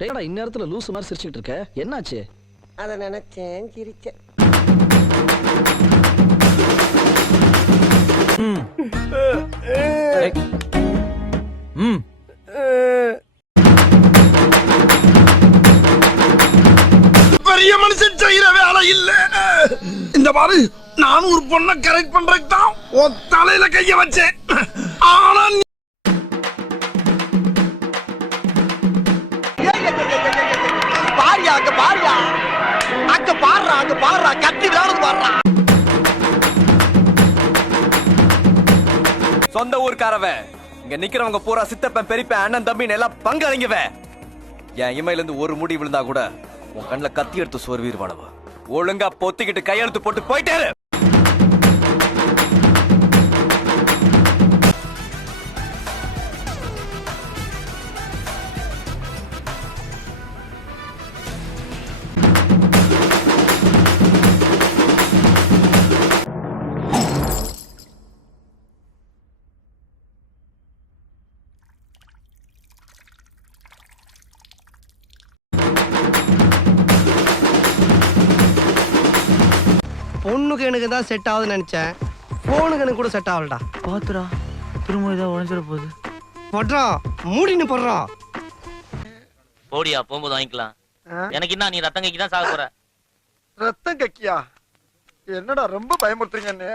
Data இந்நேரத்துல லூசு மாதிரி சிரிச்சுக்கிட்டு இருக்க, என்னாச்சு? அதை நினைச்சேன், சிரிச்சேன். பெரிய மனுஷன் செய்யற வேலை இல்ல. இந்த பாரு, நான் ஒரு பொண்ணை கரெக்ட் பண்றதுக்கு தான் உன் தலையில கைய வச்சேன். ஆனா பாரியா, அங்க பாரியா, அங்க பாடுறா, அங்க பாடுறா, கத்தி விளையாடுறது பாடுறா. சொந்த ஊர்க்காரவன் இங்க நிக்கிறவங்க பூரா சித்தப்பன் பெரியப்பன் அண்ணன் தம்பின்னு எல்லாம் பங்காளிங்கவன். என் இமையில இருந்து ஒரு முடி விழுந்தா கூட உன் கண்ணுல கத்தி எடுத்து சோர்வீர்வானவ. ஒழுங்கா பொத்திக்கிட்டு கையெழுத்து போட்டு போயிட்டாரு. பொண்ணுக்கு எனக்கு தான் செட் ஆகுதுன்னு நினைச்சேன், போனுக்கு எனக்கு கூட செட் ஆகலடா. பாத்துடா, திரும்ப ஏதாவது உடஞ்சிட போகுது. படுறோம், மூடின்னு படுறோம். போடியா, போகும்போது வாங்கிக்கலாம். எனக்கு என்ன, நீ ரத்தம் கைக்கு தான் சாக போற. ரத்தம் கக்கியா? என்னடா ரொம்ப பயமுறுத்துறீங்க.